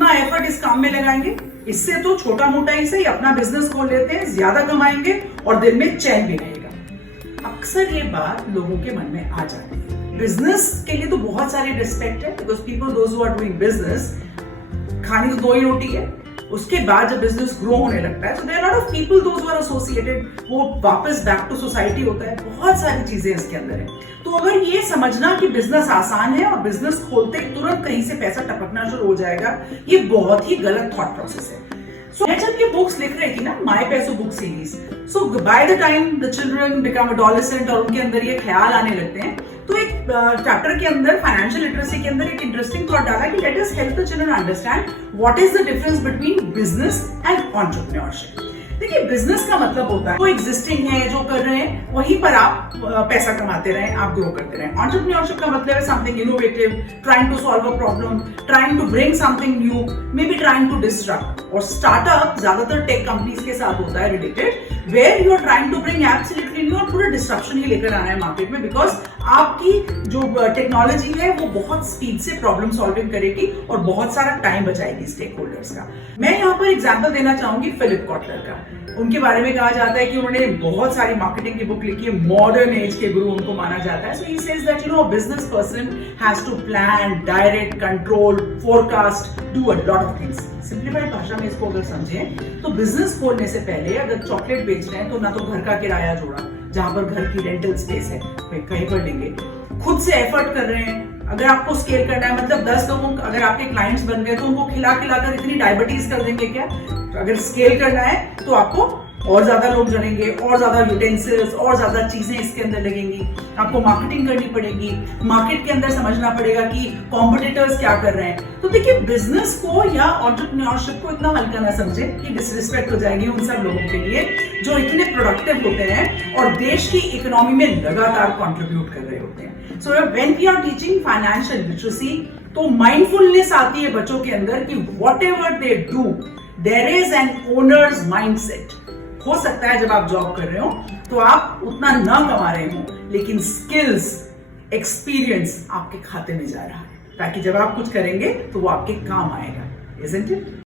इतना एफर्ट इस काम में लगाएंगे, इससे तो छोटा मोटा ही सही अपना बिजनेस खोल लेते हैं, ज्यादा कमाएंगे और दिल में चैन भी रहेगा। अक्सर ये बात लोगों के मन में आ जाती है। बिजनेस के लिए तो बहुत सारे रिस्पेक्ट है, because people those who are doing business, खानी तो दो ही रोटी है। उसके बाद जब बिजनेस ग्रो होने लगता है, so there are a lot of people those who are associated, वो वापस बैक टू सोसाइटी होता है, बहुत सारी चीजें इसके अंदर है। तो अगर ये समझना कि बिजनेस आसान है और बिजनेस खोलते ही तुरंत कहीं से पैसा टपकना शुरू हो जाएगा, ये बहुत ही गलत थॉट प्रोसेस है। So, मैं जब ये बुक्स लिख रही थी ना, माय पैसो book series, so by the time the children become adolescent और उनके अंदर ये ख्याल आने लगते हैं, तो एक चैप्टर के अंदर फाइनेंशियल लिटरेसी के अंदर एक इंटरेस्टिंग थॉट डाला कि let us help the children understand what is the difference between business and entrepreneurship. देखिए, बिजनेस का मतलब होता है वो एग्जिस्टिंग है, जो कर रहे हैं वहीं पर आप पैसा कमाते रहें, आप ग्रो करते रहें। एंटरप्रेन्योरशिप का मतलब है something innovative, trying to solve a problem, trying to bring something new, maybe trying to destruct. और स्टार्टअप ज्यादातर टेक कंपनीज के साथ होता है related, where you are trying to bring absolutely new और पूरा डिस्ट्रप्शन ही लेकर आना है मार्केट में, बिकॉज आपकी जो टेक्नोलॉजी है वो बहुत स्पीड से प्रॉब्लम सॉल्विंग करेगी और बहुत सारा टाइम बचाएगी स्टेक होल्डर्स का। मैं यहाँ पर एग्जांपल देना चाहूंगी फिलिप कॉटलर का। उनके बारे में कहा जाता है कि उन्होंने बहुत सारी मार्केटिंग की बुक लिखी है, मॉडर्न एज के गुरु उनको माना जाता है। So he says that you know, a business person has to plan, direct, control, forecast, do a lot of things. Simplified भाषा में इसको अगर समझें तो बिजनेस खोलने से पहले अगर चॉकलेट बेच रहे हैं तो ना तो घर का किराया जोड़ा, जहां पर घर की रेंटल स्पेस है कहीं पर लेंगे, खुद से एफर्ट कर रहे हैं। अगर आपको स्केल करना है, मतलब 10 लोगों अगर आपके क्लाइंट्स बन गए तो उनको खिला खिलाकर इतनी डायबिटीज कर देंगे क्या? तो अगर स्केल करना है तो आपको और ज्यादा लोग जुड़ेंगे, और ज्यादा यूटेंसिल्स, और ज्यादा चीजें इसके अंदर लगेंगी, आपको मार्केटिंग करनी पड़ेगी, मार्केट के अंदर समझना पड़ेगा कि कॉम्पिटिटर्स क्या कर रहे हैं। तो देखिए, बिजनेस को या एंटरप्रेन्योरशिप को इतना हल्का ना समझे कि डिसरिस्पेक्ट हो जाएगी उन सब लोगों के लिए जो इतने प्रोडक्टिव होते हैं और देश की इकोनॉमी में लगातार कॉन्ट्रीब्यूट कर रहे होते हैं। So when we are teaching financial literacy, तो माइंडफुलनेस आती है बच्चों के अंदर कि whatever they do there is an owner's mindset. हो सकता है जब आप जॉब कर रहे हो तो आप उतना ना कमा रहे हो, लेकिन स्किल्स, एक्सपीरियंस आपके खाते में जा रहा है, ताकि जब आप कुछ करेंगे तो वो आपके काम आएगा। Isn't it?